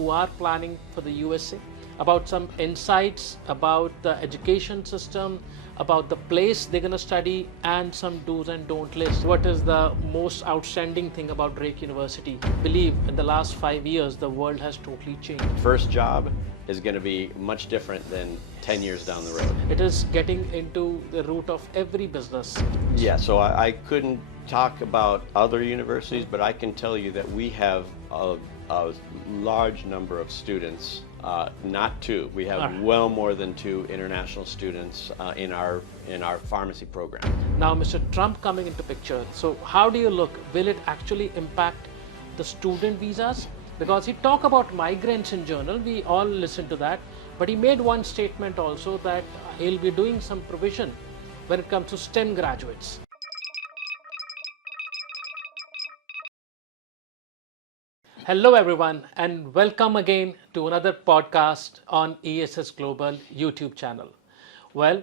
who are planning for the USA, about some insights about the education system, about the place they're going to study, and some do's and don't list. What is the most outstanding thing about Drake University? I believe in the last 5 years, the world has totally changed. First job is going to be much different than 10 years down the road. It is getting into the root of every business. Yeah, so I couldn't talk about other universities, but I can tell you that we have a large number of students, not two. We have well more than two international students in our pharmacy program. Now, Mr. Trump coming into picture. So how do you look? Will it actually impact the student visas? Because he talked about migrants in journal, we all listened to that, but he made one statement also that he'll be doing some provision when it comes to STEM graduates. Hello everyone, and welcome again to another podcast on ESS Global YouTube channel. Well,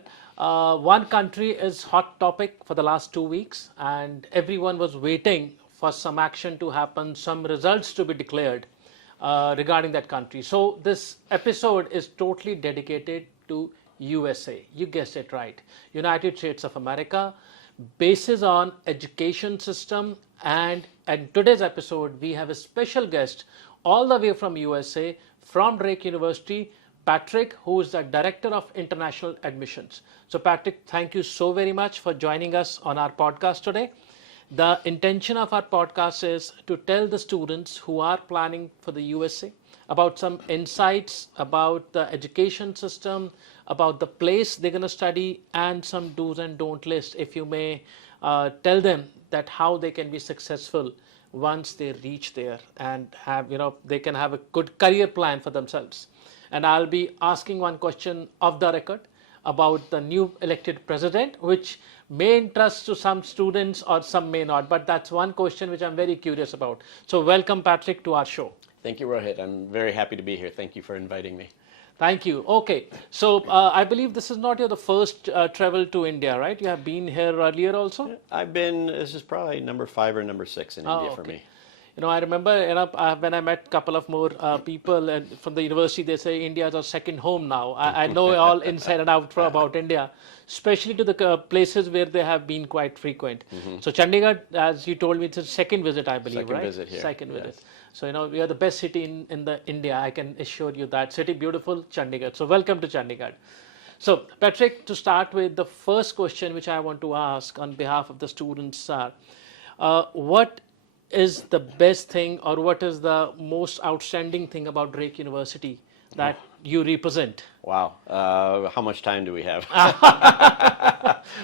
one country is hot topic for the last 2 weeks, and everyone was waiting for some action to happen, some results to be declared regarding that country. So this episode is totally dedicated to USA. You guessed it right. United States of America, bases on education system, and in today's episode we have a special guest all the way from USA, from Drake University, Patrick, who is the Director of International Admissions. So Patrick, thank you so very much for joining us on our podcast today. The intention of our podcast is to tell the students who are planning for the USA about some insights about the education system, about the place they're going to study, and some do's and don't list, if you may tell them that how they can be successful once they reach there and have, they can have a good career plan for themselves. And I'll be asking one question off the record about the new elected president, which may interest to some students or some may not, but that's one question which I'm very curious about. So welcome, Patrick, to our show. Thank you, Rohit. I'm very happy to be here. Thank you for inviting me. Thank you. Okay, so I believe this is not your the first travel to India, right? You have been here earlier also? This is probably number 5 or number 6 in India for me. I remember when I met a couple of more people and from the university, they say India is our second home now. I know all inside and out about India, especially to the places where they have been quite frequent. So Chandigarh, as you told me, it's a second visit, I believe, right? Second visit here. Second visit. So, we are the best city in the India, I can assure you that. City beautiful, Chandigarh. So welcome to Chandigarh. So Patrick, to start with, the first question which I want to ask on behalf of the students are, what is the best thing or what is the most outstanding thing about Drake University that you represent? Wow. How much time do we have?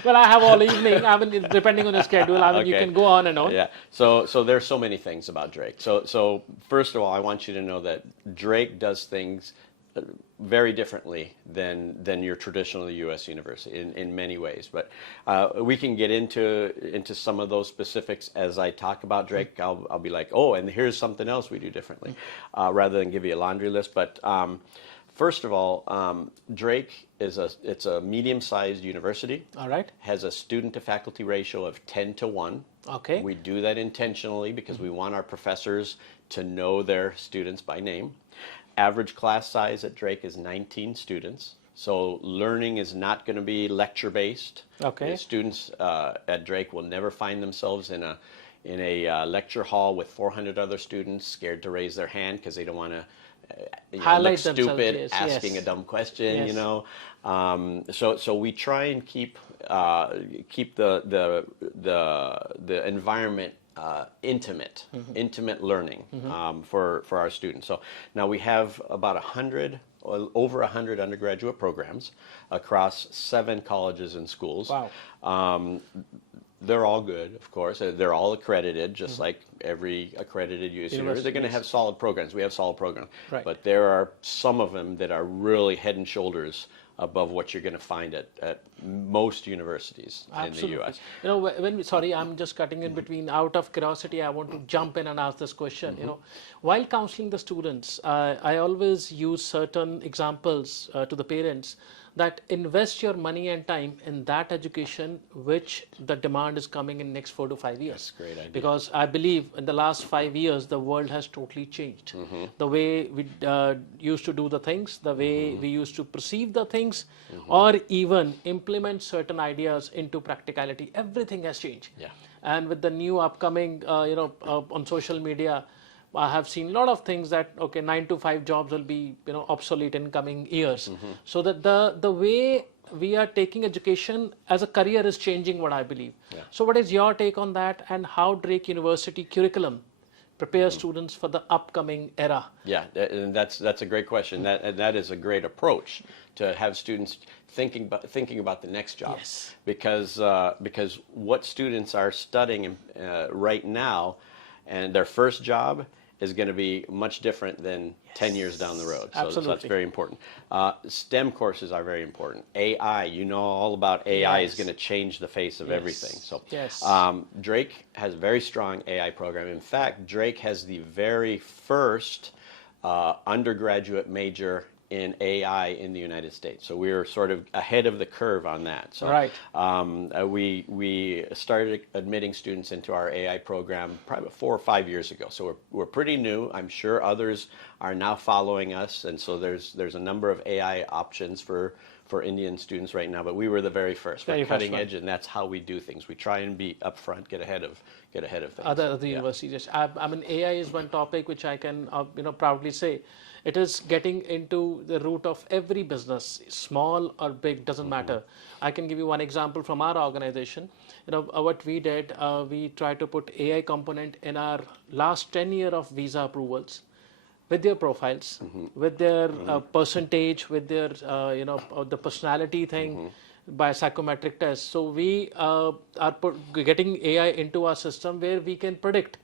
Well, I have all evening. I mean, depending on your schedule, okay. You can go on and on. Yeah. So there's so many things about Drake. So first of all, I want you to know that Drake does things very differently than your traditional U.S. university in many ways. But we can get into some of those specifics as I talk about Drake. I'll be like, oh, and here's something else we do differently, rather than give you a laundry list. But first of all, Drake it's a medium-sized university. All right. Has a student-to-faculty ratio of 10 to 1. Okay. We do that intentionally because we want our professors to know their students by name. Average class size at Drake is 19 students. So learning is not going to be lecture-based. Okay. The students at Drake will never find themselves in a lecture hall with 400 other students scared to raise their hand because they don't want to look stupid, yes, asking a dumb question, yes. So we try and keep the environment intimate learning for our students. So now we have about over 100 undergraduate programs across 7 colleges and schools. Wow. They're all good, of course. They're all accredited, just like every accredited U.S. university. They're going to have solid programs. We have solid programs. Right. But there are some of them that are really head and shoulders above what you're going to find at most universities in the U.S. Sorry, I'm just cutting in between. Out of curiosity, I want to jump in and ask this question. While counseling the students, I always use certain examples to the parents that invest your money and time in that education which the demand is coming in next 4 to 5 years. That's a great idea. Because I believe in the last 5 years, the world has totally changed. The way we used to do the things, the way we used to perceive the things, or even implement certain ideas into practicality, everything has changed. Yeah. And with the new upcoming, on social media, I have seen a lot of things that, okay, 9 to 5 jobs will be, obsolete in coming years. So that the way we are taking education as a career is changing, what I believe. Yeah. So what is your take on that, and how Drake University curriculum prepares students for the upcoming era? Yeah, and that's a great question. That is a great approach to have students thinking about the next job. Yes. Because what students are studying right now, and their first job is going to be much different than 10 years down the road. So Absolutely. that's very important. STEM courses are very important. AI, all about AI is Yes. going to change the face of everything. So Yes. Drake has a very strong AI program. In fact, Drake has the very first undergraduate major in AI in the United States. So we're sort of ahead of the curve on that. So Right. we started admitting students into our AI program probably 4 or 5 years ago. So we're pretty new. I'm sure others are now following us, and so there's a number of AI options for Indian students right now. But we were the very first. We're Very first cutting one. edge, and that's how we do things. We try and be upfront, get ahead of things. Other Yeah. universities. I mean, AI is one topic which I can, proudly say, it is getting into the root of every business, small or big, doesn't matter. I can give you one example from our organization. What we did, we tried to put AI component in our last 10 year of visa approvals, with their profiles, with their percentage, with their the personality thing, by psychometric tests. So we are getting AI into our system where we can predict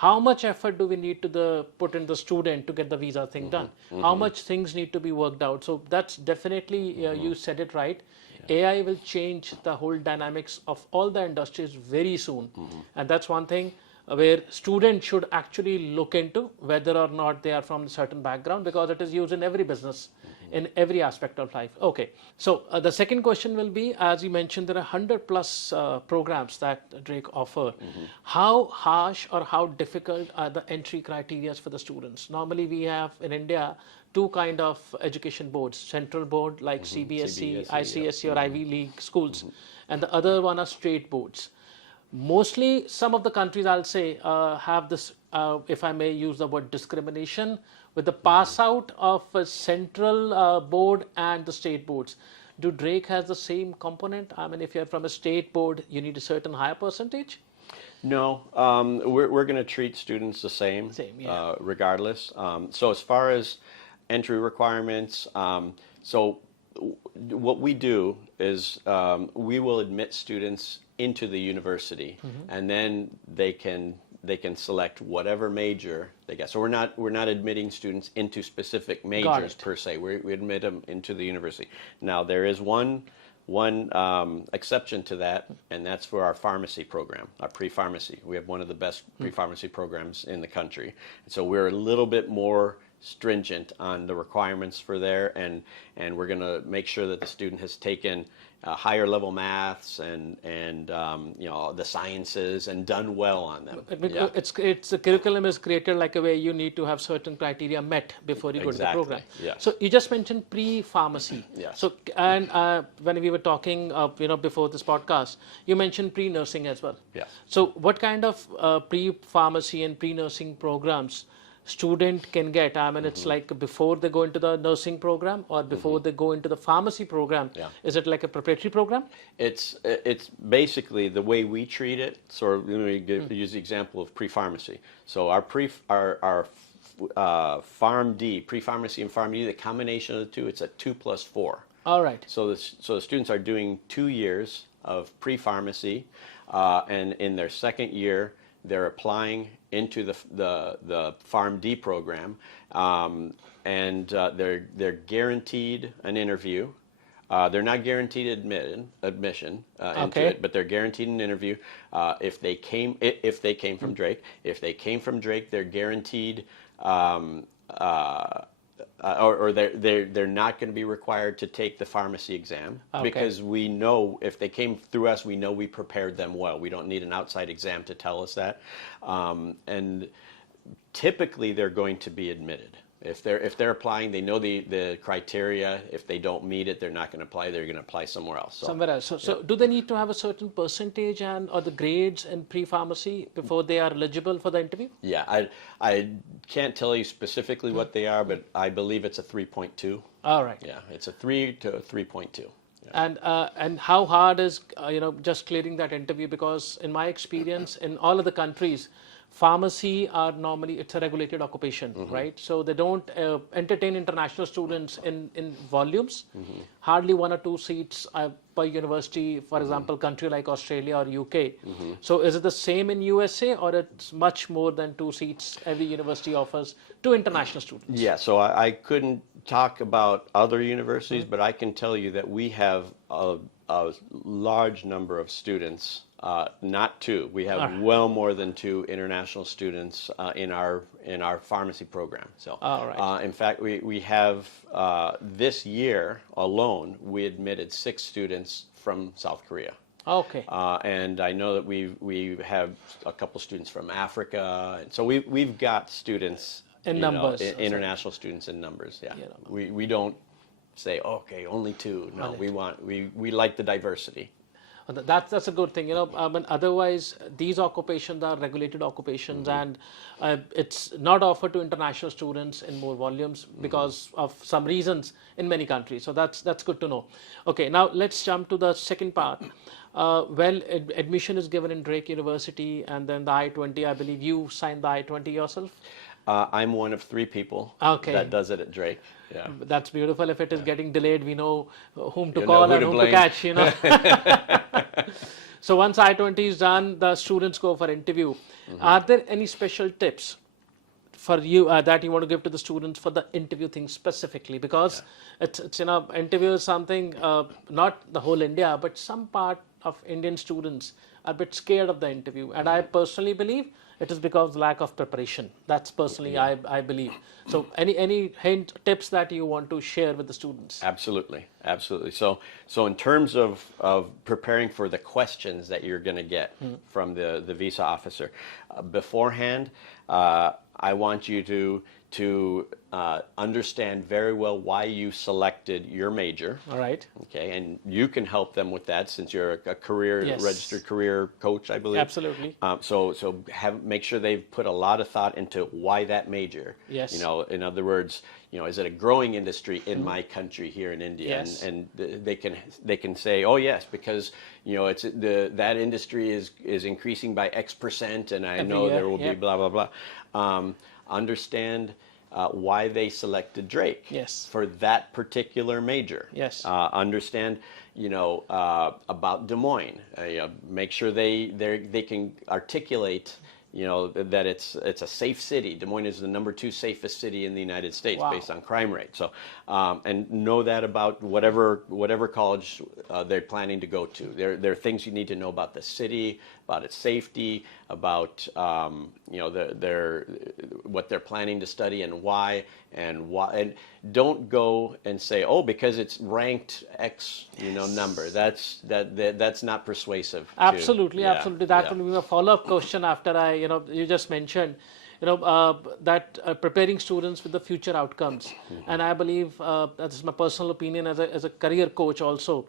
how much effort do we need to put in the student to get the visa thing done, how much things need to be worked out. So that's definitely, you said it right. AI will change the whole dynamics of all the industries very soon. And that's one thing where students should actually look into whether or not they are from a certain background, because it is used in every business, in every aspect of life. Okay, so the second question will be, as you mentioned, there are 100 plus programs that Drake offer. How harsh or how difficult are the entry criteria for the students? Normally we have in India two kind of education boards: central board like CBSE, ICSE or Ivy League schools, and the other one are state boards. Mostly, some of the countries, I'll say, have this, if I may use the word, discrimination with the pass out of a central board and the state boards. Do Drake has the same component? I mean, if you're from a state board, you need a certain higher percentage? No, we're going to treat students the same, regardless. So as far as entry requirements, so what we do is we will admit students into the university, and then they can select whatever major they get. So we're not admitting students into specific majors per se. We admit them into the university. Now there is one exception to that, and that's for our pharmacy program, our pre-pharmacy. We have one of the best pre-pharmacy programs in the country. So we're a little bit more stringent on the requirements for there, and we're going to make sure that the student has taken higher level maths and the sciences and done well on them. It's the curriculum is created like a way you need to have certain criteria met before you go to the program. Yes. So you just mentioned pre-pharmacy. Yes. So and when we were talking, before this podcast, you mentioned pre-nursing as well. Yes. So what kind of pre-pharmacy and pre-nursing programs student can get? I mean, it's like before they go into the nursing program or before they go into the pharmacy program. Yeah. Is it like a preparatory program? It's basically the way we treat it. So use the example of pre-pharmacy. So our PharmD, pre-pharmacy and PharmD, the combination of the two, it's a 2+4. All right. So the students are doing 2 years of pre-pharmacy, and in their second year, they're applying into the PharmD program, and they're guaranteed an interview. They're not guaranteed admission into it, but they're guaranteed an interview. If they came from Drake, they're guaranteed or they're not going to be required to take the pharmacy exam because we know if they came through us, we know we prepared them well. We don't need an outside exam to tell us that, and typically they're going to be admitted. If they're applying, they know the criteria. If they don't meet it, they're not going to apply. They're going to apply somewhere else. Somewhere else. So do they need to have a certain percentage or the grades in pre-pharmacy before they are eligible for the interview? Yeah, I can't tell you specifically what they are, but I believe it's a 3.2. All right. Yeah, it's a 3 to a 3.2. And how hard is just clearing that interview? Because in my experience, in all of the countries, pharmacy are normally, it's a regulated occupation, right? So they don't entertain international students in volumes. Hardly 1 or 2 seats per university, for example, country like Australia or UK. So is it the same in USA, or it's much more than 2 seats every university offers to international students? Yeah, so I couldn't talk about other universities, but I can tell you that we have a large number of students. Not 2. We have well more than 2 international students in our pharmacy program. So, in fact, we have this year alone we admitted 6 students from South Korea. Okay. And I know that we have a couple students from Africa, and so we've got students in numbers, international students in numbers. Yeah, we don't say okay only 2. No, we like the diversity. That's a good thing, otherwise these occupations are regulated occupations, and it's not offered to international students in more volumes because of some reasons in many countries. So that's good to know. Okay, now let's jump to the second part. Admission is given in Drake University, and then the I-20. I believe you signed the I-20 yourself. I'm one of 3 people that does it at Drake. Yeah, that's beautiful. If it is getting delayed, we know whom to call and whom to catch. So once I-20 is done, the students go for interview. Are there any special tips for you that you want to give to the students for the interview thing specifically? Because it's interview is something not the whole India, but some part of Indian students are a bit scared of the interview, and I personally believe it is because of lack of preparation. That's personally I believe. So any hint, tips that you want to share with the students? Absolutely. So in terms of preparing for the questions that you're going to get from the visa officer, beforehand, I want you to understand very well why you selected your major. All right. Okay, and you can help them with that since you're a registered career coach, I believe. Absolutely. So make sure they've put a lot of thought into why that major. Yes. In other words, is it a growing industry in my country here in India? Yes. And they can say, oh yes, because it's that industry is increasing by X%, and I know there will be blah blah blah. Understand why they selected Drake for that particular major. Yes. Understand, about Des Moines. Make sure they can articulate, that it's a safe city. Des Moines is the number 2 safest city in the United States based on crime rate. So, and know that about whatever college they're planning to go to. There are things you need to know about the city, about its safety, about what they're planning to study and why. And don't go and say, oh, because it's ranked X, number. That's not persuasive. Absolutely. That will be a follow-up question after you just mentioned, that preparing students with the future outcomes. And I believe, that's my personal opinion as a career coach also,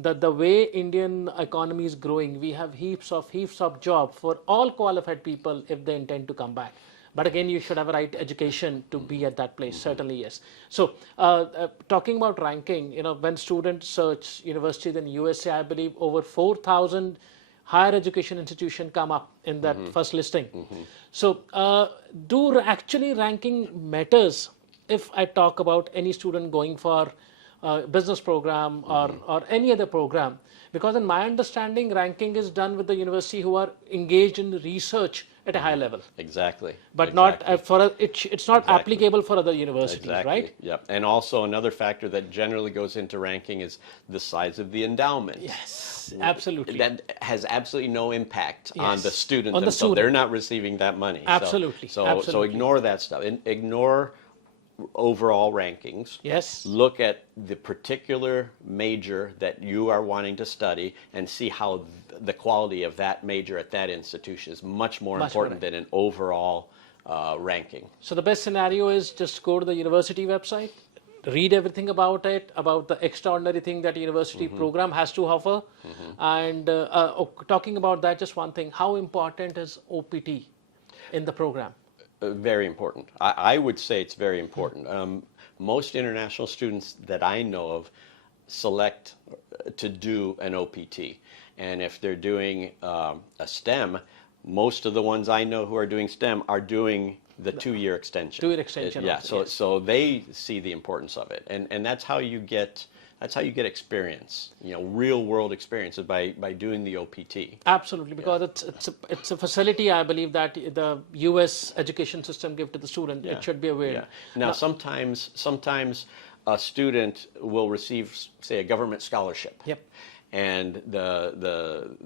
that the way Indian economy is growing, we have heaps of job for all qualified people if they intend to come back. But again, you should have a right education to be at that place. Certainly, yes. So, talking about ranking, when students search universities in USA, I believe over 4,000 higher education institutions come up in that first listing. So, do actually ranking matters if I talk about any student going for business program or any other program? Because in my understanding, ranking is done with the university who are engaged in research at a high level. Exactly. But not it's not applicable for other universities, right? Yep. And also another factor that generally goes into ranking is the size of the endowment. Yes, absolutely. That has absolutely no impact on the student on themselves. They're not receiving that money. Absolutely. So ignore that stuff. And ignore overall rankings. Yes. Look at the particular major that you are wanting to study and see how the quality of that major at that institution is much more Much important better. than an overall ranking. So the best scenario is just go to the university website, read everything about it, about the extraordinary thing that university program has to offer. And talking about that, just one thing, how important is OPT in the program? Very important. I would say it's very important. Most international students that I know of select to do an OPT. And if they're doing a STEM, most of the ones I know who are doing STEM are doing the 2-year extension. 2-year extension Yeah, also, yes. so they see the importance of it. And that's how you get experience, real world experiences by doing the OPT. Absolutely, because it's a facility, I believe, that the U.S. education system give to the student. It should be aware. Yeah. Now, sometimes a student will receive, say, a government scholarship. Yep. And the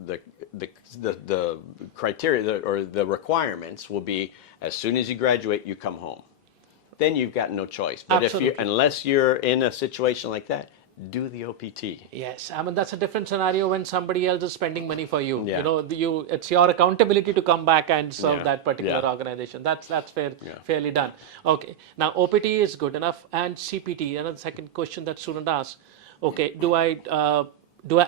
criteria or the requirements will be, as soon as you graduate, you come home. Then you've got no choice. But Absolutely. unless you're in a situation like that, do the OPT. Yes, I mean that's a different scenario when somebody else is spending money for you. Yeah. It's your accountability to come back and serve Yeah. that particular Yeah. organization. That's fairly done. Okay, now OPT is good enough, and CPT. Another second question that student asks. Okay, do I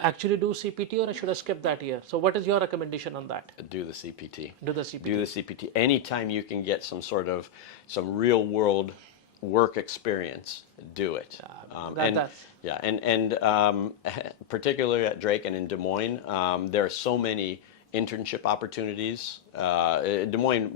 actually do CPT or should I skip that year? So what is your recommendation on that? Do the CPT. Do the CPT. Do the CPT. Anytime you can get some real world work experience, do it. Particularly at Drake and in Des Moines, there are so many internship opportunities. In Des Moines,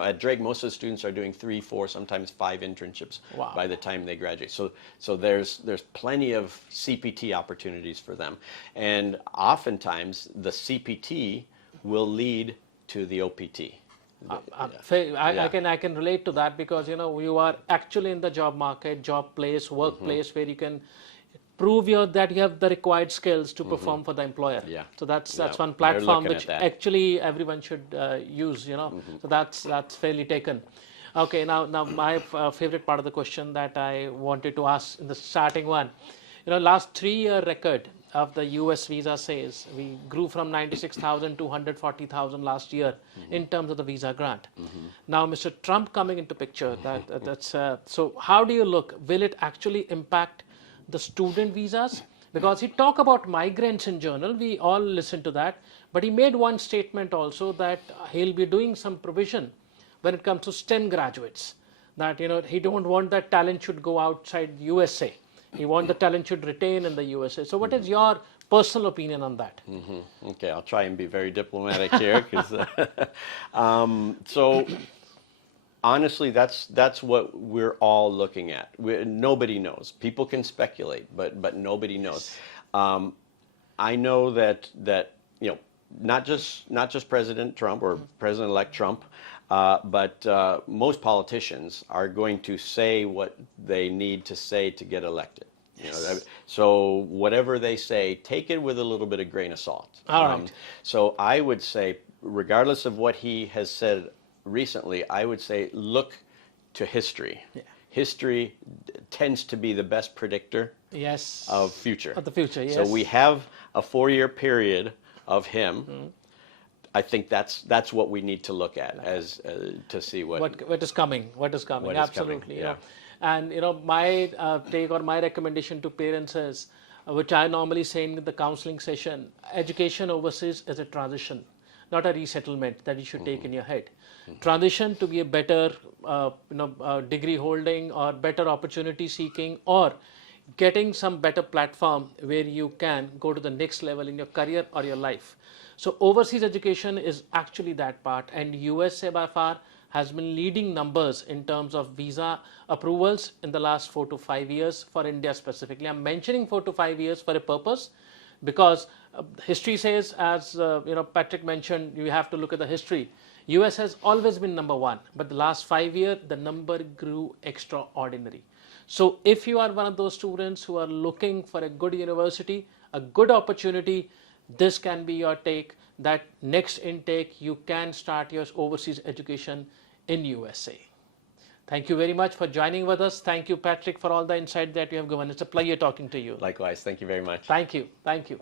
at Drake, most of the students are doing 3, 4, sometimes 5 internships Wow. by the time they graduate. So there's plenty of CPT opportunities for them, and oftentimes the CPT will lead to the OPT. I can relate to that because you are actually in the job market, job place, workplace where you can prove that you have the required skills to perform for the employer. Yeah. So that's Yeah. one They're platform looking which at that. actually everyone should use. So that's fairly taken. Okay, now my favorite part of the question that I wanted to ask in the starting one, last 3-year record of the U.S. visa says we grew from 96,000 to 140,000 last year in terms of the visa grant. Now, Mr. Trump coming into picture, that's so. How do you look? Will it actually impact the student visas? Because he talked about migrants in general, we all listen to that, but he made one statement also that he'll be doing some provision when it comes to STEM graduates, that he don't want that talent should go outside USA. He wants the talent should retain in the USA. So what is your personal opinion on that? Okay, I'll try and be very diplomatic here. So honestly, that's what we're all looking at. Nobody knows. People can speculate, but nobody knows. I know that not just President Trump or President-elect Trump, but most politicians are going to say what they need to say to get elected. So whatever they say, take it with a little bit of grain of salt. All right. So I would say, regardless of what he has said recently, I would say look to history. Yeah. History tends to be the best predictor Yes. of future. Of the future, yes. So we have a 4-year period of him. I think that's what we need to look at as to see what is coming. What is coming? What is Absolutely. coming, yeah. And my take or my recommendation to parents is, which I normally say in the counseling session, education overseas is a transition, not a resettlement that you should take in your head. Transition to be a better degree holding or better opportunity seeking or getting some better platform where you can go to the next level in your career or your life. So overseas education is actually that part, and USA by far has been leading numbers in terms of visa approvals in the last 4 to 5 years for India specifically. I'm mentioning 4 to 5 years for a purpose because history says, as Patrick mentioned, you have to look at the history. US has always been number 1, but the last 5 years the number grew extraordinary. So if you are one of those students who are looking for a good university, a good opportunity, this can be your take, that next intake you can start your overseas education in USA. Thank you very much for joining with us. Thank you, Patrick, for all the insight that you have given. It's a pleasure talking to you. Likewise, thank you very much. Thank you. Thank you.